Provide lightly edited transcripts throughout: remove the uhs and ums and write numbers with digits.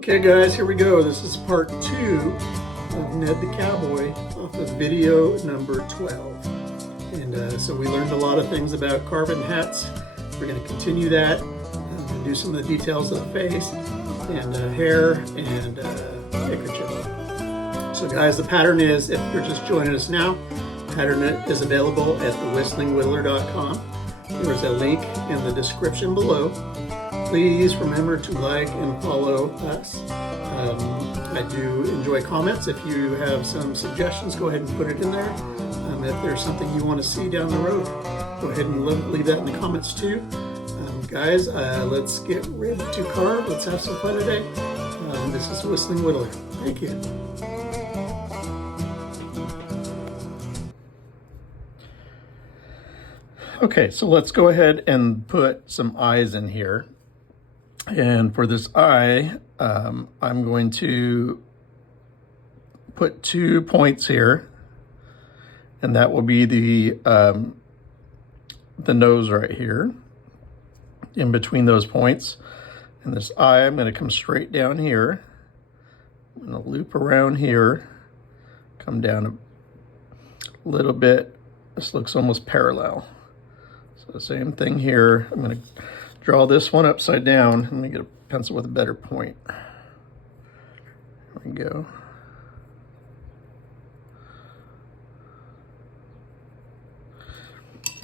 Okay guys, here we go. This is part 2 of Ned the Cowboy off of video number 12. And so we learned a lot of things about carving hats. We're going to continue that, do some of the details of the face and hair and neckerchief. So guys, the pattern is, if you're just joining us now, the pattern is available at thewhistlingwhittler.com. There's a link in the description below. Please remember to like and follow us. I do enjoy comments. If you have some suggestions, go ahead and put it in there. If there's something you want to see down the road, go ahead and leave that in the comments too. Guys, let's get ready to carve. Let's have some fun today. This is Whistling Whittler. Thank you. Okay, so let's go ahead and put some eyes in here. And for this eye, I'm going to put 2 points here, and that will be the nose right here, in between those points. And this eye, I'm going to come straight down here. I'm going to loop around here, come down a little bit. This looks almost parallel. So the same thing here. I'm going to draw this one upside down. Let me get a pencil with a better point. There we go.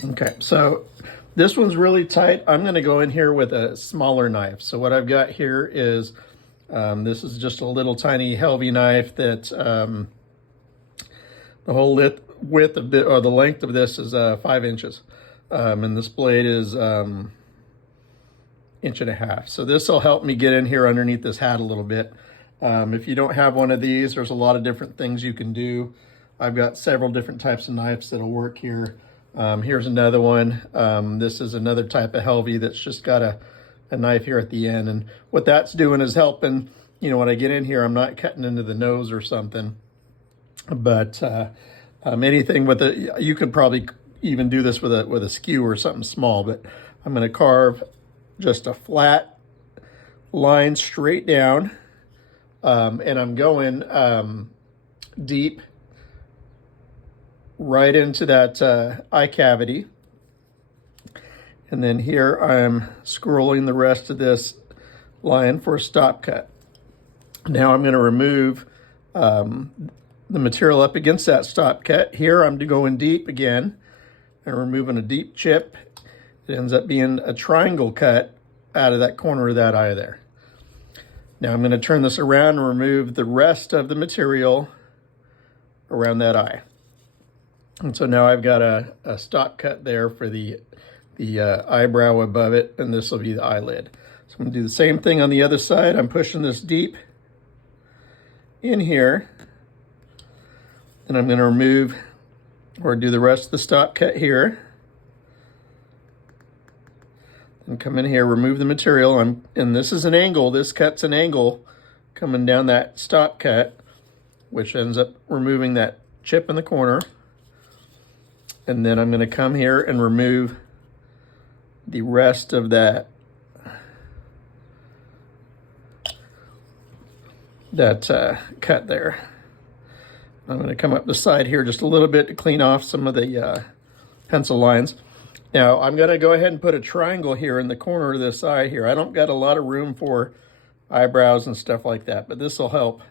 Okay, so this one's really tight. I'm going to go in here with a smaller knife. So what I've got here is, this is just a little tiny Helvy knife that the whole width of it, or the length of this is 5 inches. And this blade is 1.5 inches. So this will help me get in here underneath this hat a little bit. If you don't have one of these, there's a lot of different things you can do. I've got several different types of knives that'll work here. Here's another one. This is another type of Helvy that's just got a knife here at the end. And what that's doing is helping, you know, when I get in here, I'm not cutting into the nose or something. But anything with a, you could probably even do this with a skew or something small, but I'm going to carve just a flat line straight down, and I'm going deep right into that eye cavity. And then here I'm scrolling the rest of this line for a stop cut. Now I'm going to remove the material up against that stop cut. Here I'm going deep again and removing a deep chip. It ends up being a triangle cut out of that corner of that eye there. Now I'm going to turn this around and remove the rest of the material around that eye. And so now I've got a stop cut there for the eyebrow above it, and this will be the eyelid. So I'm going to do the same thing on the other side. I'm pushing this deep in here, and I'm going to remove or do the rest of the stop cut here. And come in here, remove the material. And this is an angle. This cut's an angle coming down that stop cut, which ends up removing that chip in the corner. And then I'm going to come here and remove the rest of that cut there. I'm going to come up the side here just a little bit to clean off some of the pencil lines. Now I'm going to go ahead and put a triangle here in the corner of this eye here. I don't got a lot of room for eyebrows and stuff like that, but this will help.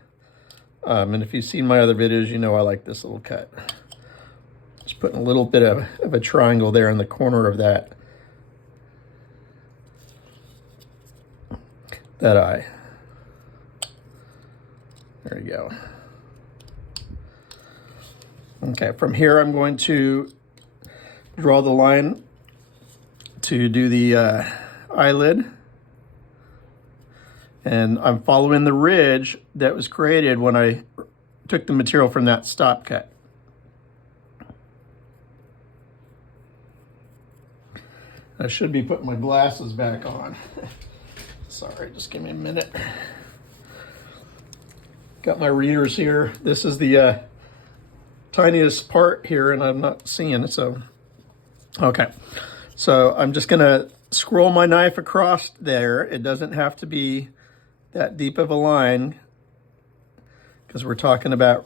And if you've seen my other videos, you know I like this little cut. Just putting a little bit of a triangle there in the corner of that eye. There you go. Okay, from here I'm going to draw the line to do the eyelid. And I'm following the ridge that was created when I took the material from that stop cut. I should be putting my glasses back on. Sorry, just give me a minute. Got my readers here. This is the tiniest part here, and I'm not seeing it, so. Okay, so I'm just gonna scroll my knife across there. It doesn't have to be that deep of a line because we're talking about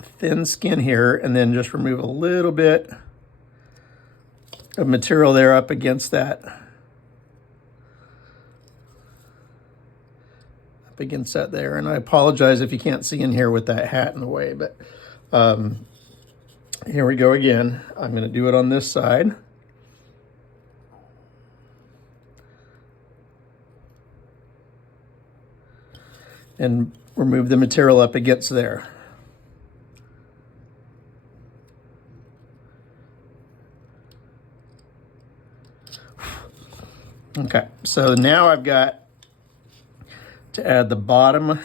thin skin here, and then just remove a little bit of material there up against that. Up against that there. And I apologize if you can't see in here with that hat in the way, but here we go again. I'm going to do it on this side. And remove the material up against there. Okay, so now I've got to add the bottom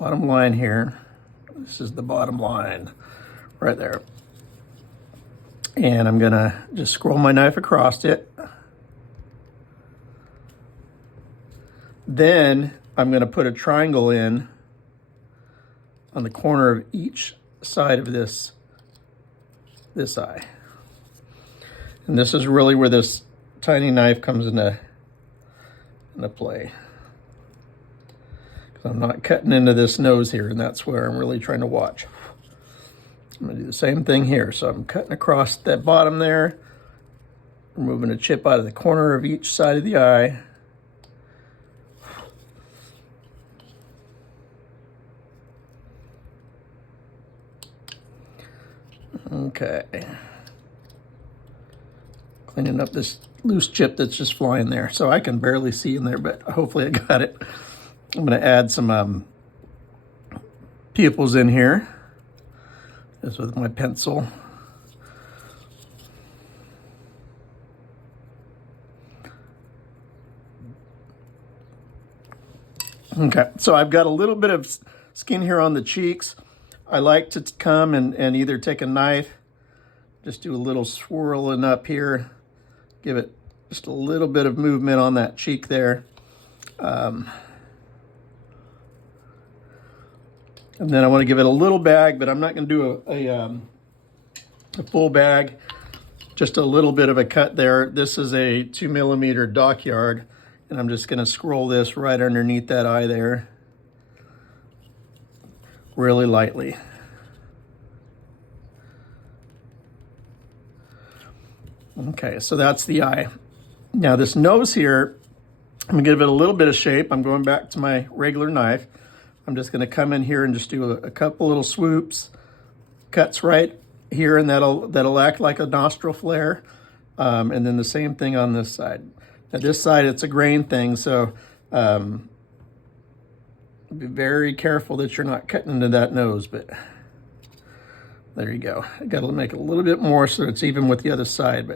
line here. This is the bottom line right there. And I'm gonna just scroll my knife across it. Then I'm gonna put a triangle in on the corner of each side of this eye. And this is really where this tiny knife comes into play. Because I'm not cutting into this nose here, and that's where I'm really trying to watch. I'm gonna do the same thing here. So I'm cutting across that bottom there, removing a chip out of the corner of each side of the eye. Okay. Cleaning up this loose chip that's just flying there. So I can barely see in there, but hopefully I got it. I'm going to add some pupils in here, just with my pencil. Okay, so I've got a little bit of skin here on the cheeks. I like to come and either take a knife, just do a little swirling up here, give it just a little bit of movement on that cheek there. And then I want to give it a little bag, but I'm not going to do a full bag, just a little bit of a cut there. This is a 2mm dockyard, and I'm just going to scroll this right underneath that eye there, really lightly. Okay, so that's the eye. Now this nose here, I'm gonna give it a little bit of shape. I'm going back to my regular knife. I'm just gonna come in here and just do a couple little swoops, cuts right here, and that'll act like a nostril flare. And then the same thing on this side. Now this side, it's a grain thing, so be very careful that you're not cutting into that nose, but there you go. I got to make it a little bit more so it's even with the other side,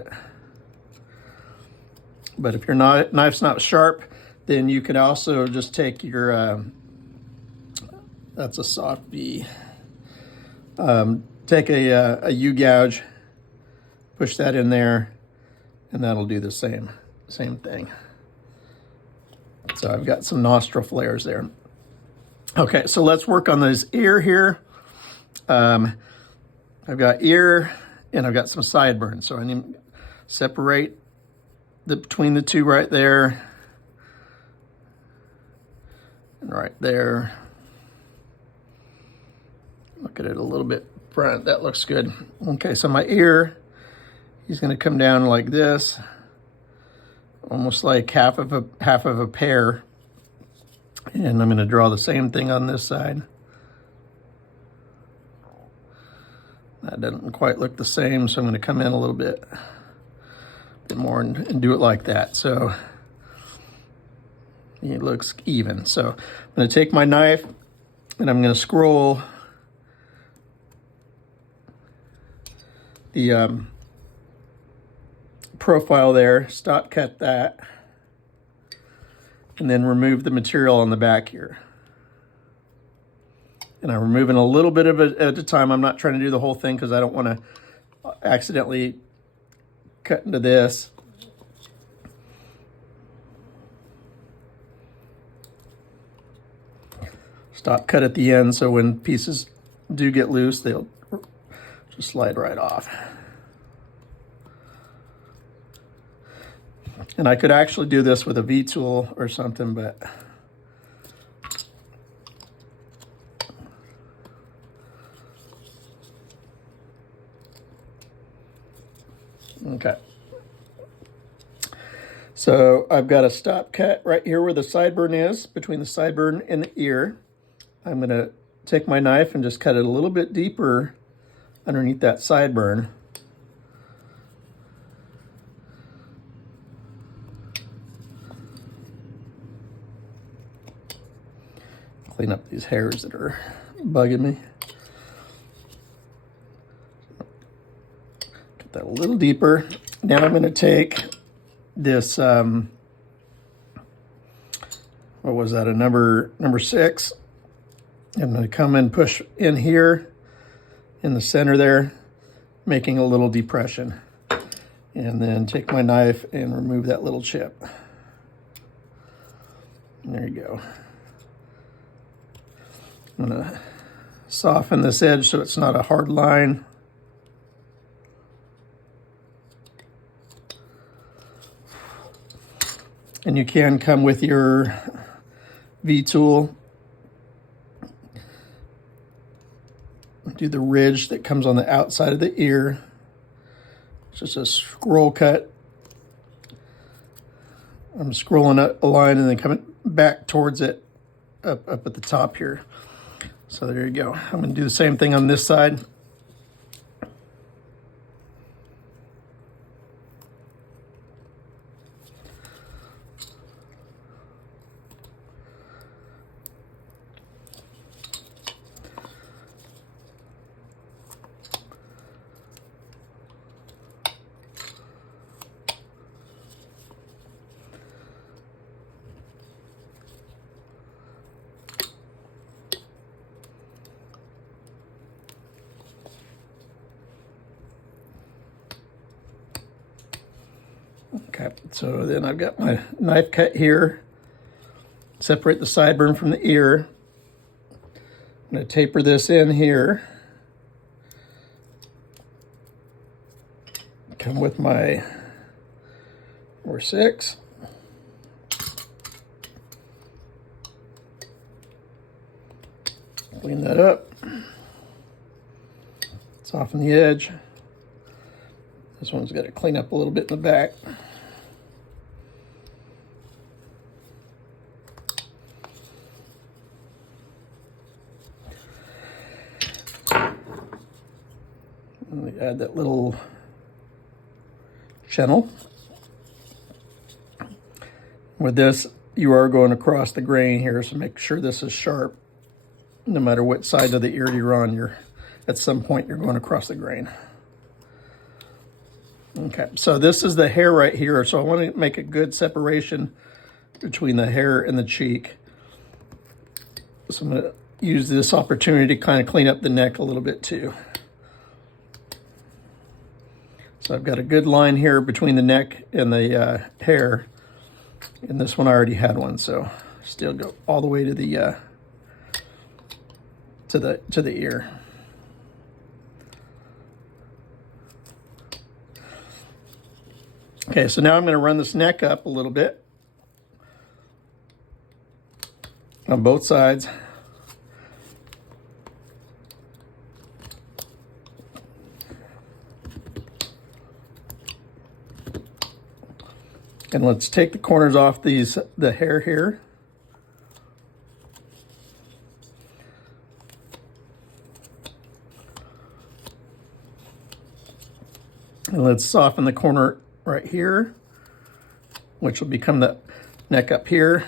but if your knife's not sharp, then you can also just take your, that's a soft B, take a U-gouge, push that in there, and that'll do the same thing. So I've got some nostril flares there. Okay, so let's work on this ear here. I've got ear and I've got some sideburns. So I need to separate between the two right there and right there. Look at it a little bit front. That looks good. Okay, so my ear, he's going to come down like this, almost like half of a pear. And I'm going to draw the same thing on this side. That doesn't quite look the same, so I'm going to come in a little bit more and do it like that. So it looks even. So I'm going to take my knife and I'm going to scroll the profile there, stop cut that, and then remove the material on the back here. And I'm removing a little bit of it at a time. I'm not trying to do the whole thing because I don't want to accidentally cut into this. Stop cut at the end so when pieces do get loose, they'll just slide right off. And I could actually do this with a V-tool or something, but okay. So I've got a stop cut right here where the sideburn is, between the sideburn and the ear. I'm going to take my knife and just cut it a little bit deeper underneath that sideburn. Clean up these hairs that are bugging me. Get that a little deeper. Now I'm going to take this, what was that, a number 6. I'm going to come and push in here in the center there, making a little depression. And then take my knife and remove that little chip. There you go. I'm going to soften this edge so it's not a hard line. And you can come with your V-tool. Do the ridge that comes on the outside of the ear. It's just a scroll cut. I'm scrolling up a line and then coming back towards it up at the top here. So there you go. I'm going to do the same thing on this side. Okay, so then I've got my knife cut here. Separate the sideburn from the ear. I'm going to taper this in here. Come with my number 6. Clean that up. Soften the edge. This one's got to clean up a little bit in the back. And we add that little channel. With this, you are going across the grain here, so make sure this is sharp. No matter what side of the ear you're on, at some point you're going across the grain. Okay, so this is the hair right here, so I want to make a good separation between the hair and the cheek. So I'm going to use this opportunity to kind of clean up the neck a little bit too. So I've got a good line here between the neck and the hair, and this one I already had one, so still go all the way to the ear. Okay, so now I'm going to run this neck up a little bit on both sides. And let's take the corners off the hair here. And let's soften the corner right here, which will become the neck up here.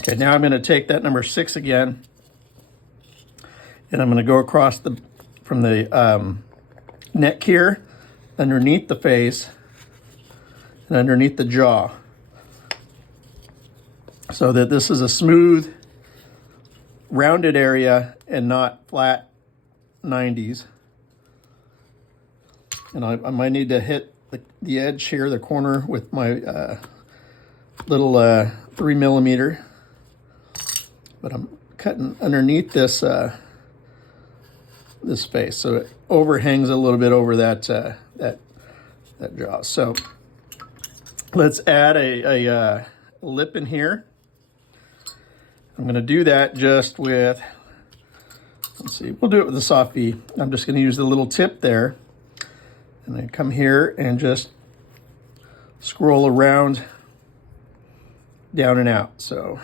Okay, now I'm going to take that number 6 again, and I'm going to go across from the neck here, underneath the face, and underneath the jaw, so that this is a smooth, rounded area and not flat 90s. And I might need to hit the edge here, the corner, with my little 3mm. But I'm cutting underneath this this face, so it overhangs a little bit over that that jaw. So let's add a lip in here. I'm going to do that just with, let's see, we'll do it with the soft V. I'm just going to use the little tip there, and then come here and just scroll around, down and out. So,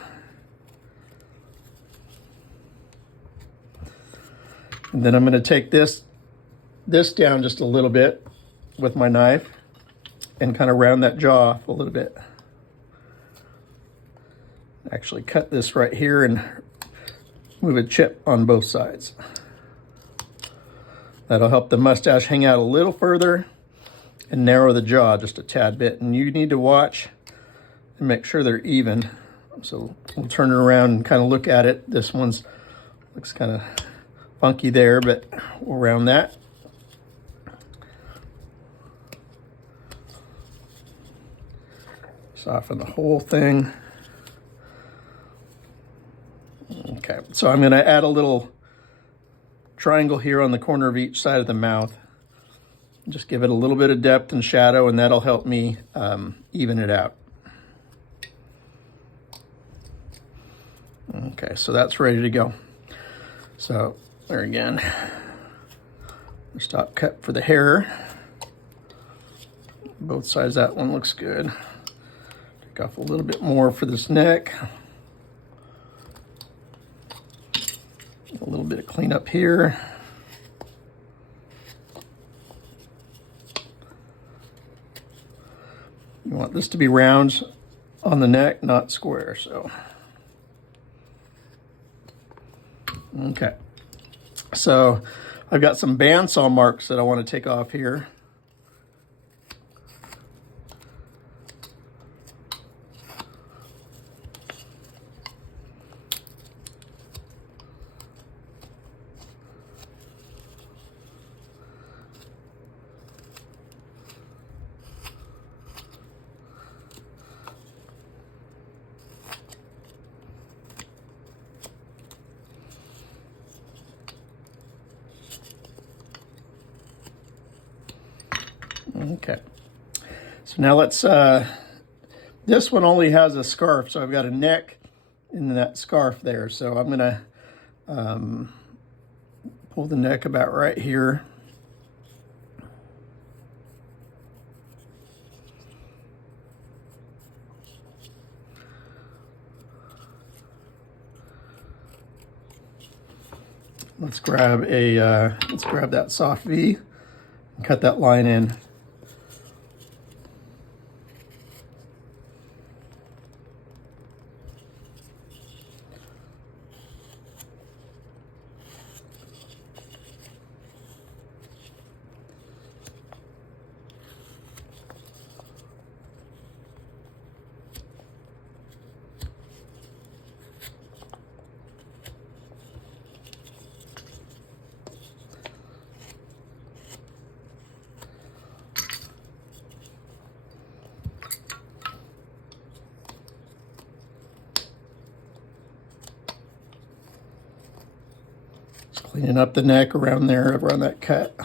and then I'm going to take this down just a little bit with my knife and kind of round that jaw off a little bit. Actually cut this right here and move a chip on both sides. That'll help the mustache hang out a little further and narrow the jaw just a tad bit. And you need to watch and make sure they're even. So we'll turn it around and kind of look at it. This one's looks kind of funky there, but we'll round that. Soften the whole thing. Okay, so I'm going to add a little triangle here on the corner of each side of the mouth. Just give it a little bit of depth and shadow, and that'll help me even it out. Okay, so that's ready to go. So there again, stop cut for the hair. Both sides, that one looks good. Take off a little bit more for this neck. A little bit of cleanup here. You want this to be round on the neck, not square, so. Okay. So I've got some bandsaw marks that I want to take off here. Okay, so now let's, this one only has a scarf, so I've got a neck in that scarf there. So I'm gonna pull the neck about right here. Let's grab that soft V and cut that line in. Cleaning up the neck around there, around that cut.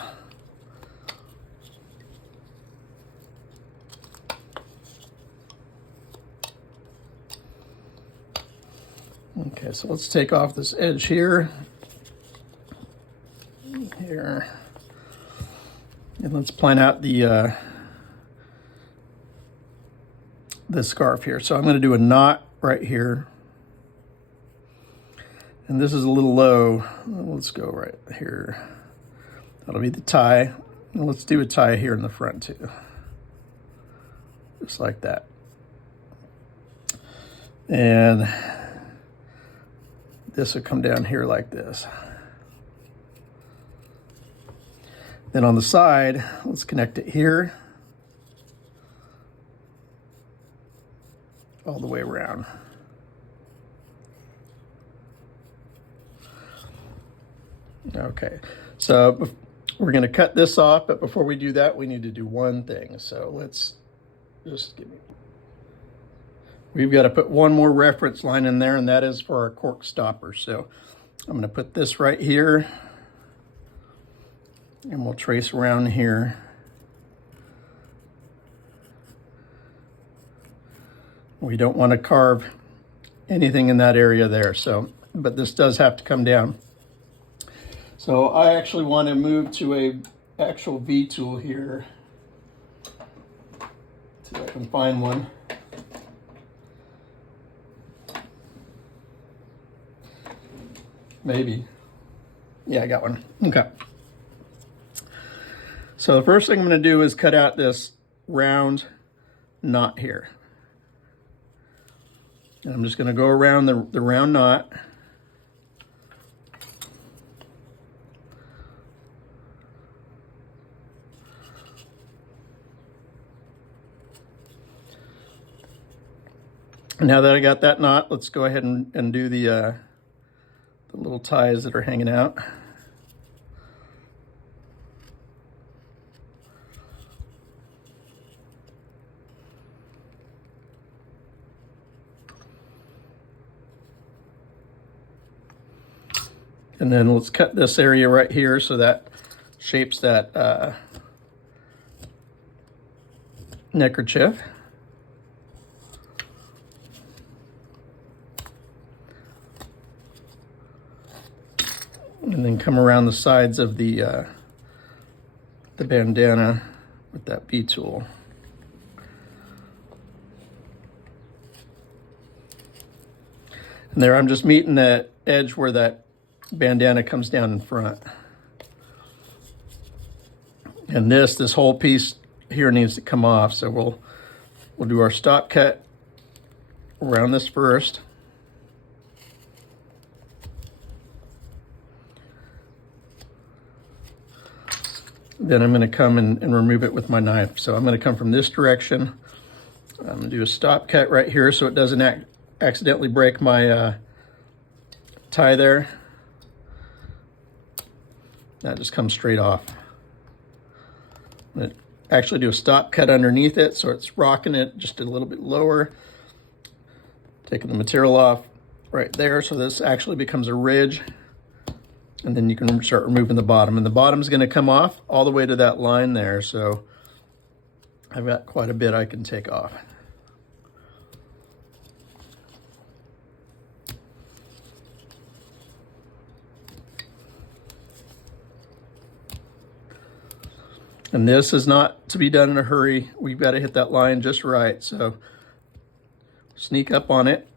Okay, so let's take off this edge here. Here. And let's plan out the scarf here. So I'm going to do a knot right here. And this is a little low. Let's go right here. That'll be the tie. And let's do a tie here in the front too. Just like that. And this will come down here like this. Then on the side, let's connect it here. All the way around. Okay, so we're going to cut this off, but before we do that, we need to do one thing. So let's just we've got to put one more reference line in there, and that is for our cork stopper. So I'm going to put this right here. And we'll trace around here. We don't want to carve anything in that area there, so, but this does have to come down. So I actually want to move to a actual V tool here. See if I can find one. Maybe. Yeah, I got one. Okay. So the first thing I'm going to do is cut out this round knot here. And I'm just going to go around the round knot. Now that I got that knot, let's go ahead and do the little ties that are hanging out. And then let's cut this area right here so that shapes that neckerchief. And then come around the sides of the bandana with that V tool. And there I'm just meeting that edge where that bandana comes down in front. And this whole piece here needs to come off, so we'll do our stop cut around this first. Then I'm going to come and remove it with my knife. So I'm going to come from this direction. I'm going to do a stop cut right here so it doesn't accidentally break my tie there. That just comes straight off. I'm going to actually do a stop cut underneath it so it's rocking it just a little bit lower. Taking the material off right there so this actually becomes a ridge. And then you can start removing the bottom. And the bottom's going to come off all the way to that line there. So I've got quite a bit I can take off. And this is not to be done in a hurry. We've got to hit that line just right. So sneak up on it.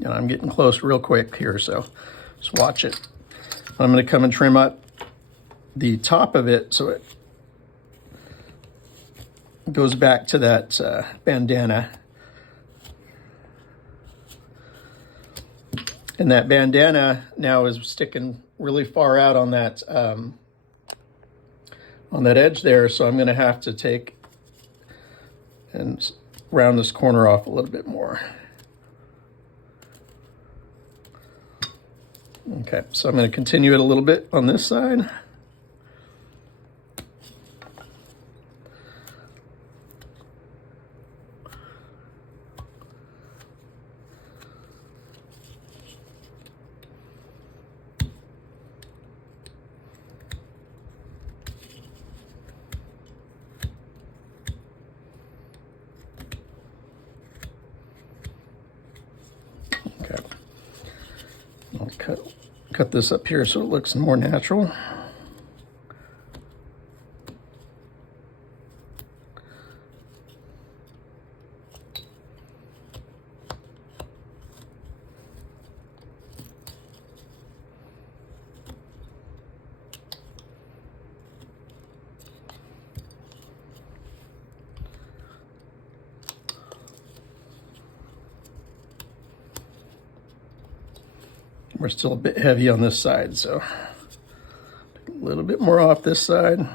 And I'm getting close real quick here, so just watch it. I'm going to come and trim up the top of it so it goes back to that bandana. And that bandana now is sticking really far out on that edge there, so I'm going to have to take and round this corner off a little bit more. Okay, so I'm going to continue it a little bit on this side. Okay, I'll cut this up here so it looks more natural. We're still a bit heavy on this side, so a little bit more off this side. A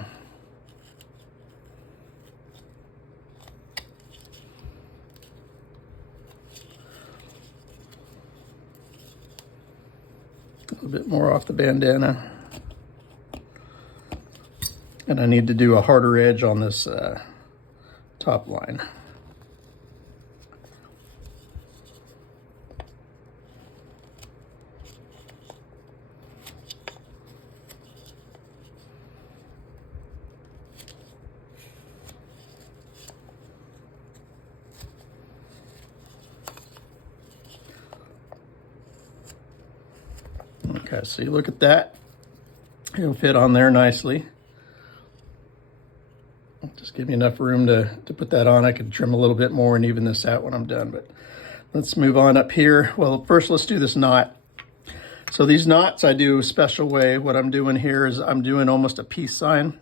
little bit more off the bandana. And I need to do a harder edge on this top line. Okay, so you look at that. It'll fit on there nicely. Just give me enough room to put that on. I could trim a little bit more and even this out when I'm done, but let's move on up here. Well, first let's do this knot. So these knots I do a special way. What I'm doing here is I'm doing almost a peace sign.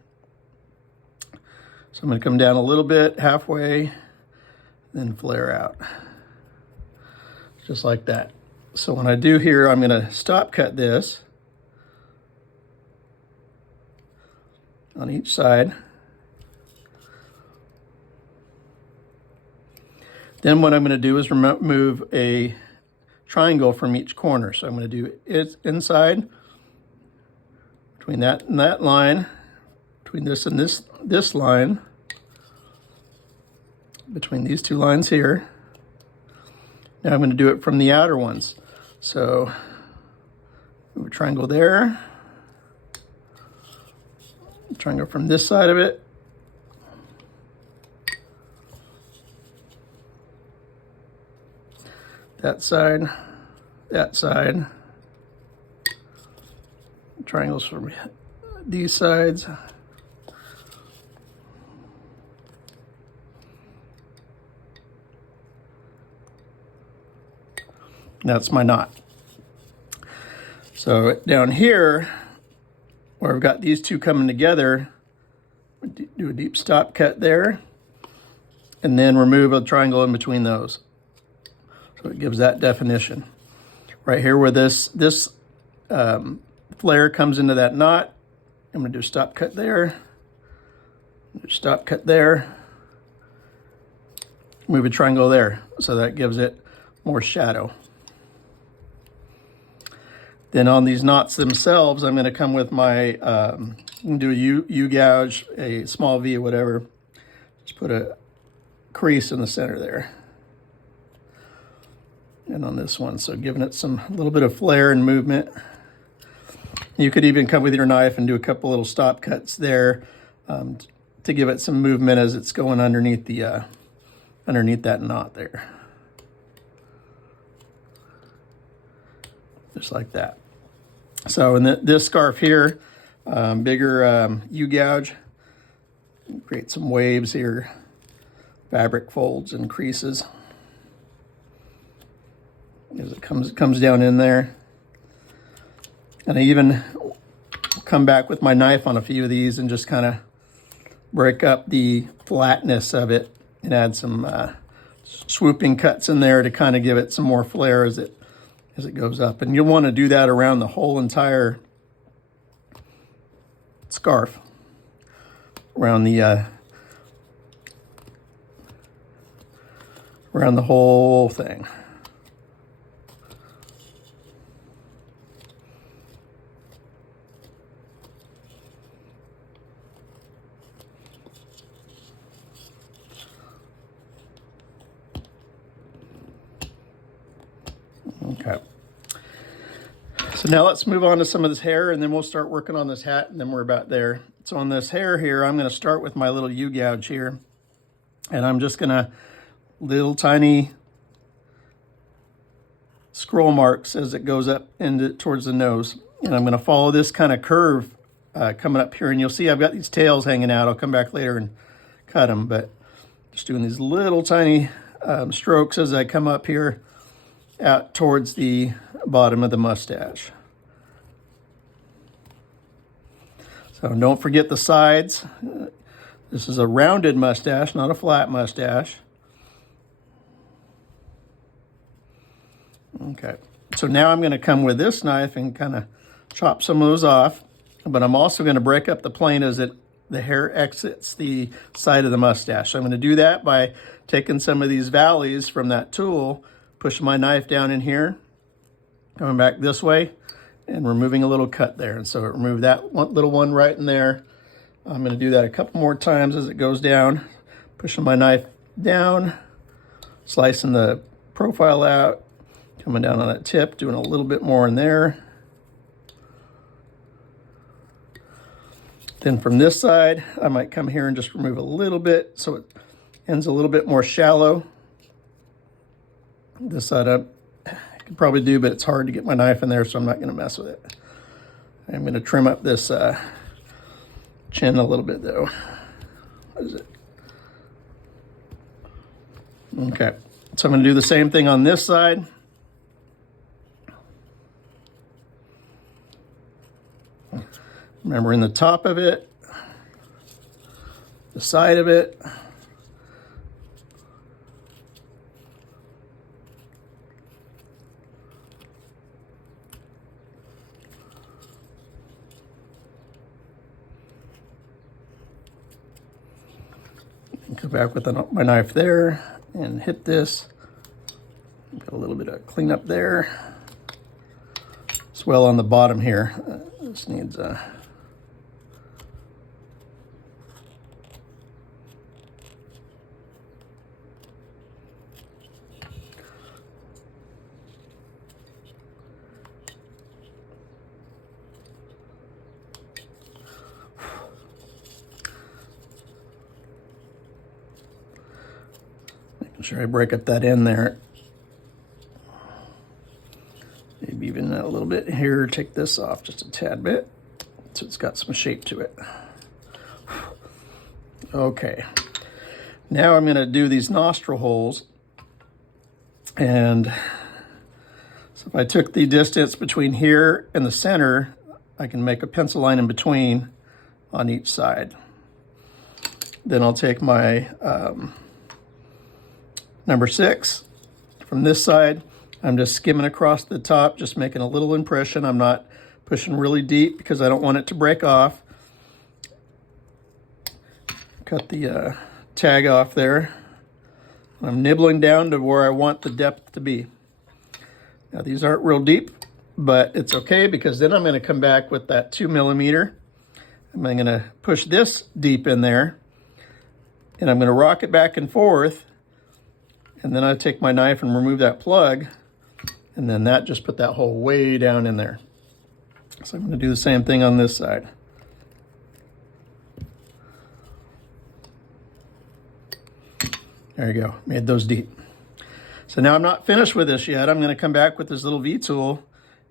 So I'm gonna come down a little bit, halfway, then flare out. Just like that. So when I do here, I'm gonna stop cut this on each side. Then what I'm gonna do is remove a triangle from each corner. So I'm going to do it inside, between that and that line, between this and this line, between these two lines here. Now I'm going to do it from the outer ones. So move a triangle there, triangle from this side of it, that side, triangles from these sides. That's my knot. So down here, where I've got these two coming together, do a deep stop cut there, and then remove a triangle in between those. So it gives that definition. Right here where this flare comes into that knot, I'm gonna do a stop cut there, stop cut there, move a triangle there. So that gives it more shadow. Then on these knots themselves, I'm gonna come with my, do a U gouge, a small V or whatever. Just put a crease in the center there. And on this one, so giving it a little bit of flare and movement. You could even come with your knife and do a couple little stop cuts there to give it some movement as it's going underneath the underneath that knot there, just like that. So in this scarf here, bigger U gouge, create some waves here, fabric folds and creases as it comes down in there. And I even come back with my knife on a few of these and just kind of break up the flatness of it and add some swooping cuts in there to kind of give it some more flair as it goes up. And you'll want to do that around the whole entire scarf, around the whole thing. Okay. So now let's move on to some of this hair, and then we'll start working on this hat, and then we're about there. So on this hair here, I'm going to start with my little U gouge here, and I'm just going to little tiny scroll marks as it goes up towards the nose. And I'm going to follow this kind of curve coming up here, and you'll see I've got these tails hanging out. I'll come back later and cut them, but just doing these little tiny strokes as I come up here out towards the bottom of the mustache. So don't forget the sides. This is a rounded mustache, not a flat mustache. Okay, so now I'm going to come with this knife and kind of chop some of those off, but I'm also going to break up the plane as the hair exits the side of the mustache. So I'm going to do that by taking some of these valleys from that tool, pushing my knife down in here, coming back this way, and removing a little cut there. And so it removed that little one right in there. I'm going to do that a couple more times as it goes down, pushing my knife down, slicing the profile out, coming down on that tip, doing a little bit more in there. Then from this side, I might come here and just remove a little bit so it ends a little bit more shallow. This side up could probably do, but it's hard to get my knife in there, so I'm not going to mess with it. I'm going to trim up this chin a little bit, though. What is it? Okay, so I'm going to do the same thing on this side. Remember, in the top of it, the side of it, go back with my knife there and hit this. Got a little bit of cleanup there. Swell on the bottom here. This needs making sure I break up that end there. Maybe even a little bit here. Take this off just a tad bit so it's got some shape to it. Okay, now I'm going to do these nostril holes. And so if I took the distance between here and the center, I can make a pencil line in between on each side. Then I'll take my number 6 from this side. I'm just skimming across the top, just making a little impression. I'm not pushing really deep because I don't want it to break off. Cut the tag off there. I'm nibbling down to where I want the depth to be. Now these aren't real deep, but it's okay because then I'm going to come back with that 2 millimeter. I'm going to push this deep in there, and I'm going to rock it back and forth, and then I take my knife and remove that plug, and then that just put that hole way down in there. So I'm going to do the same thing on this side. There you go, made those deep. So now I'm not finished with this yet. I'm going to come back with this little V-tool,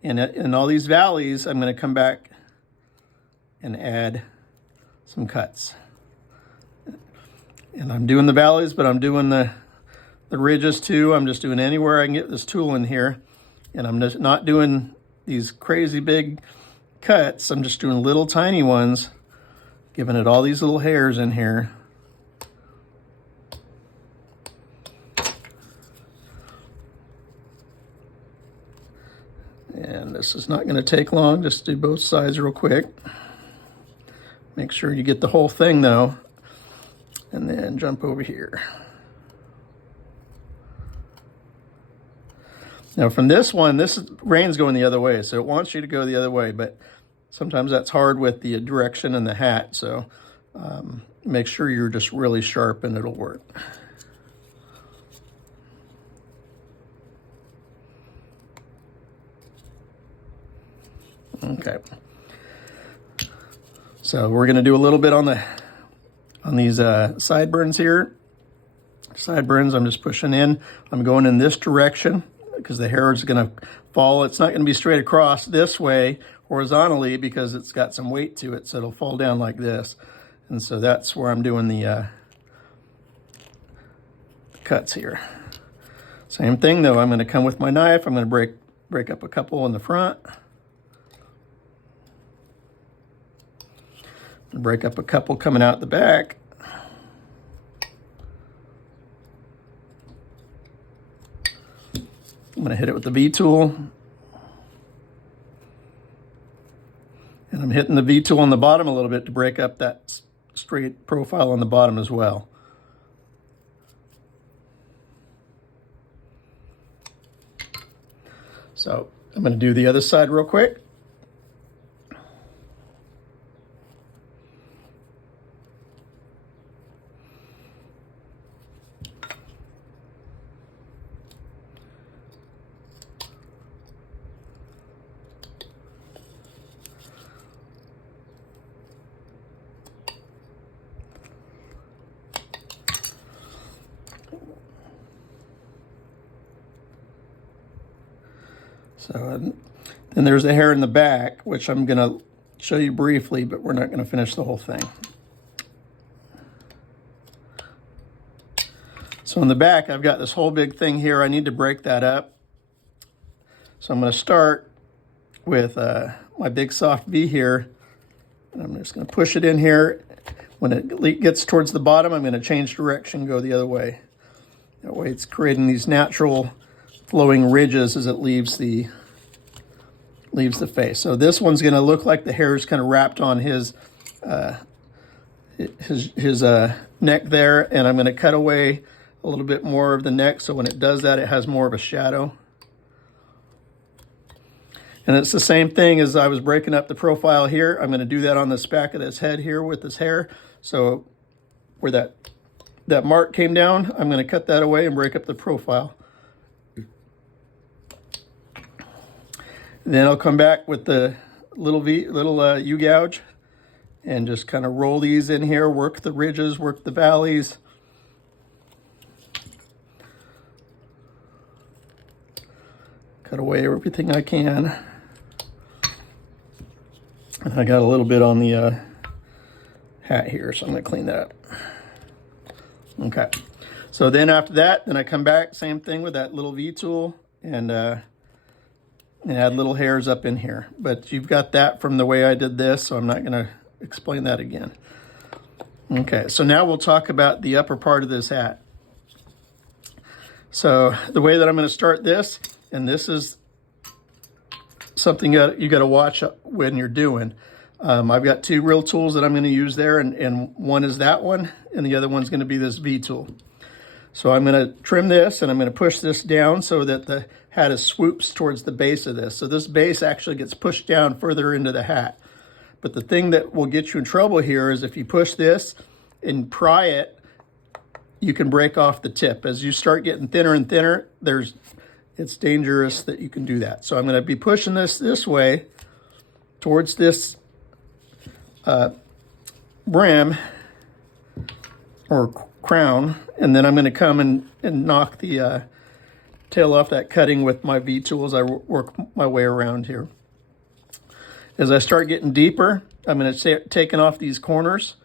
and in all these valleys, I'm going to come back and add some cuts. And I'm doing the valleys, but I'm doing the ridges too. I'm just doing anywhere I can get this tool in here. And I'm just not doing these crazy big cuts. I'm just doing little tiny ones, giving it all these little hairs in here. And this is not going to take long. Just do both sides real quick. Make sure you get the whole thing though, and then jump over here. Now from this one, this grain's going the other way, so it wants you to go the other way, but sometimes that's hard with the direction and the hat, so make sure you're just really sharp and it'll work. Okay. So we're going to do a little bit on these sideburns here. Sideburns, I'm just pushing in. I'm going in this direction because the hair is going to fall. It's not going to be straight across this way horizontally because it's got some weight to it, so it'll fall down like this. And so that's where I'm doing the cuts here. Same thing though, I'm going to come with my knife. I'm going to break up a couple in the front. Break up a couple coming out the back. I'm going to hit it with the V-tool. And I'm hitting the V-tool on the bottom a little bit to break up that straight profile on the bottom as well. So I'm going to do the other side real quick. So then there's the hair in the back, which I'm going to show you briefly, but we're not going to finish the whole thing. So in the back, I've got this whole big thing here. I need to break that up. So I'm going to start with my big soft V here. And I'm just going to push it in here. When it gets towards the bottom, I'm going to change direction, go the other way. That way it's creating these natural flowing ridges as it leaves the face. So this one's going to look like the hair is kind of wrapped on his neck there, and I'm going to cut away a little bit more of the neck, so when it does that, it has more of a shadow. And it's the same thing as I was breaking up the profile here. I'm going to do that on this back of this head here with this hair. So where that mark came down, I'm going to cut that away and break up the profile. Then I'll come back with the little U-gouge and just kind of roll these in here, work the ridges, work the valleys. Cut away everything I can. I got a little bit on the hat here, so I'm going to clean that up. Okay. So then after that, then I come back, same thing with that little V tool, and add little hairs up in here. But you've got that from the way I did this, so I'm not going to explain that again. Okay, so now we'll talk about the upper part of this hat. So the way that I'm going to start this, and this is something you got to watch when you're doing. I've got two real tools that I'm going to use there, and one is that one, and the other one's going to be this V tool. So I'm going to trim this, and I'm going to push this down so that the hat swoops towards the base of this. So this base actually gets pushed down further into the hat. But the thing that will get you in trouble here is if you push this and pry it, you can break off the tip. As you start getting thinner and thinner, it's dangerous that you can do that. So I'm going to be pushing this way towards this brim or crown, and then I'm going to come and knock the tail off that cutting with my V tool as I work my way around here. As I start getting deeper, I'm going to start taking off these corners.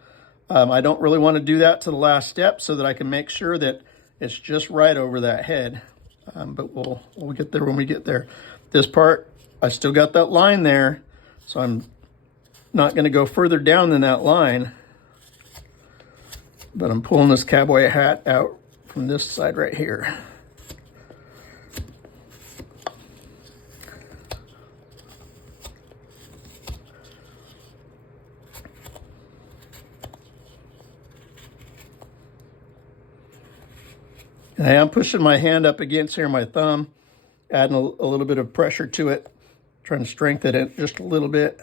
I don't really want to do that to the last step so that I can make sure that it's just right over that head. But we'll get there when we get there. This part, I still got that line there, so I'm not going to go further down than that line. But I'm pulling this cowboy hat out from this side right here. And I am pushing my hand up against here, my thumb, adding a little bit of pressure to it, trying to strengthen it just a little bit.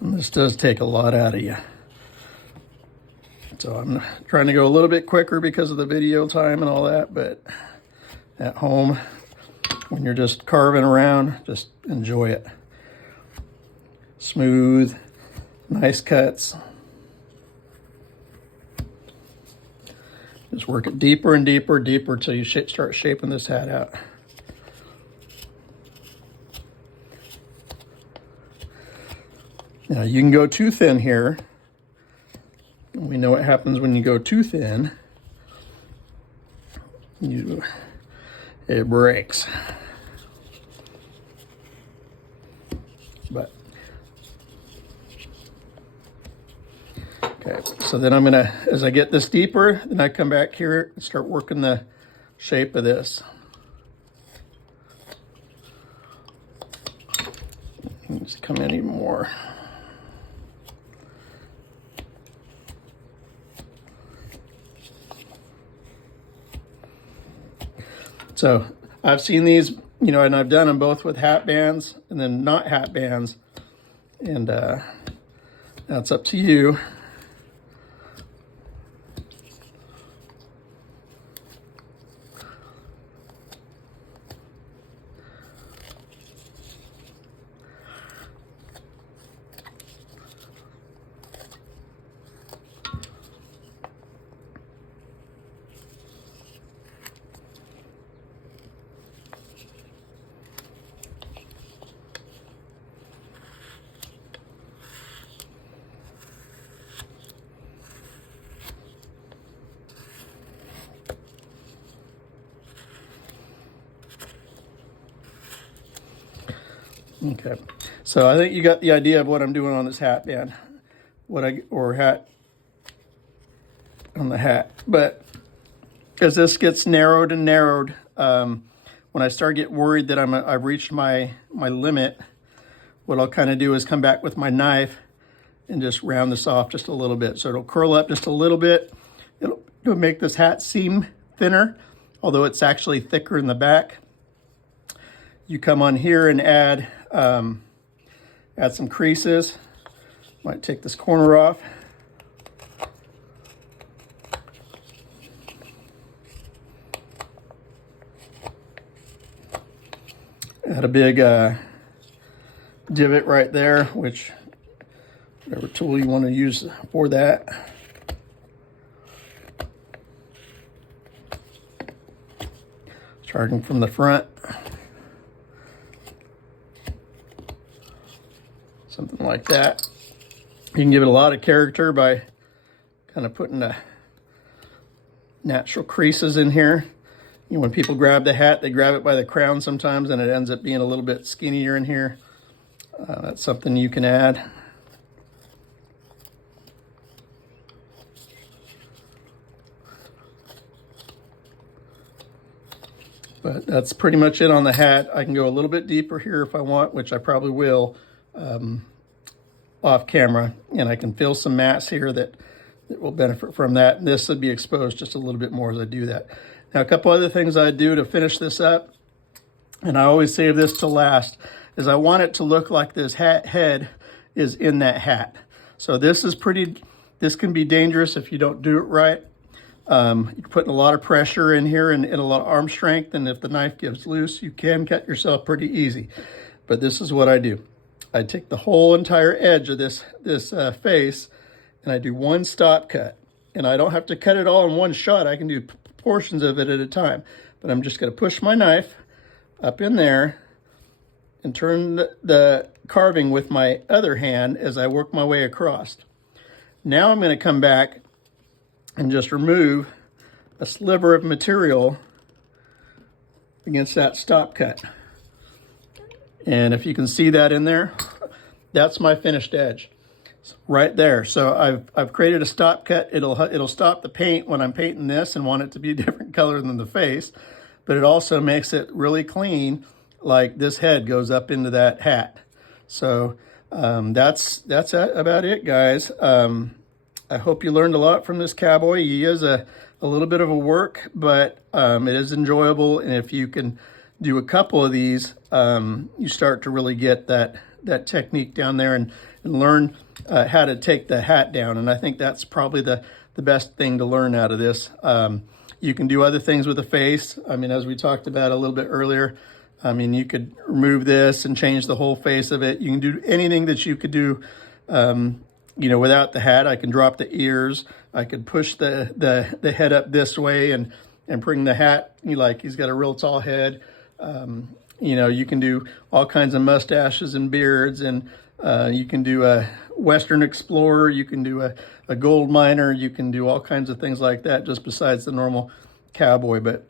And this does take a lot out of you. So I'm trying to go a little bit quicker because of the video time and all that, but at home, when you're just carving around, just enjoy it. Smooth, nice cuts. Just work it deeper and deeper, deeper till you start shaping this hat out. Now you can go too thin here. We know what happens when you go too thin. It breaks. But okay, so then I'm gonna, as I get this deeper, then I come back here and start working the shape of this. Just come in even more. So I've seen these, and I've done them both with hat bands and then not hat bands. And that's up to you. Okay, so I think you got the idea of what I'm doing on this hat band, or hat on the hat. But as this gets narrowed and narrowed, when I start getting worried that I've reached my limit, what I'll kind of do is come back with my knife and just round this off just a little bit. So it'll curl up just a little bit. It'll make this hat seem thinner, although it's actually thicker in the back. You come on here and add some creases. Might take this corner off. Add a big divot right there, which whatever tool you want to use for that. Starting from the front. Something like that. You can give it a lot of character by kind of putting the natural creases in here. You know, when people grab the hat, they grab it by the crown sometimes, and it ends up being a little bit skinnier in here. That's something you can add. But that's pretty much it on the hat. I can go a little bit deeper here if I want, which I probably will off camera. And I can fill some mats here that will benefit from that. And this would be exposed just a little bit more as I do that. Now, a couple other things I do to finish this up, and I always save this to last, is I want it to look like this hat head is in that hat. So this can be dangerous if you don't do it right. You're putting a lot of pressure in here and a lot of arm strength, and if the knife gives loose, you can cut yourself pretty easy. But this is what I do. I take the whole entire edge of this face, and I do one stop cut. And I don't have to cut it all in one shot. I can do portions of it at a time. But I'm just going to push my knife up in there and turn the carving with my other hand as I work my way across. Now I'm going to come back and just remove a sliver of material against that stop cut. And if you can see that in there, that's my finished edge. Right there. So I've created a stop cut. It'll stop the paint when I'm painting this and want it to be a different color than the face, but it also makes it really clean, like this head goes up into that hat. So that's about it, guys. I hope you learned a lot from this cowboy. He is a little bit of a work, but it is enjoyable. And if you can do a couple of these, you start to really get that technique down there and learn how to take the hat down. And I think that's probably the best thing to learn out of this. You can do other things with the face. I mean, as we talked about a little bit earlier, I mean, you could remove this and change the whole face of it. You can do anything that you could do, you know, without the hat. I can drop the ears. I could push the head up this way and bring the hat, like he's got a real tall head. You know, you can do all kinds of mustaches and beards, and you can do a Western explorer, you can do a gold miner, you can do all kinds of things like that just besides the normal cowboy. But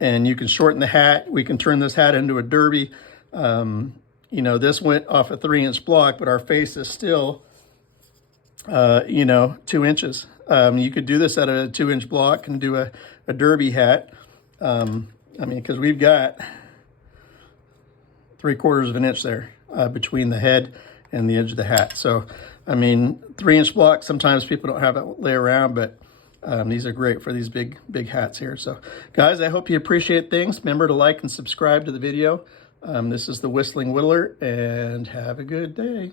and you can shorten the hat. We can turn this hat into a derby. You know, this went off a 3-inch block, but our face is still you know, 2 inches. You could do this at a 2-inch block and do a derby hat. I mean, because we've got 3/4 of an inch there between the head and the edge of the hat. So, I mean, 3-inch blocks, sometimes people don't have it lay around, but these are great for these big hats here. So, guys, I hope you appreciate things. Remember to like and subscribe to the video. This is the Whistling Whittler, and have a good day.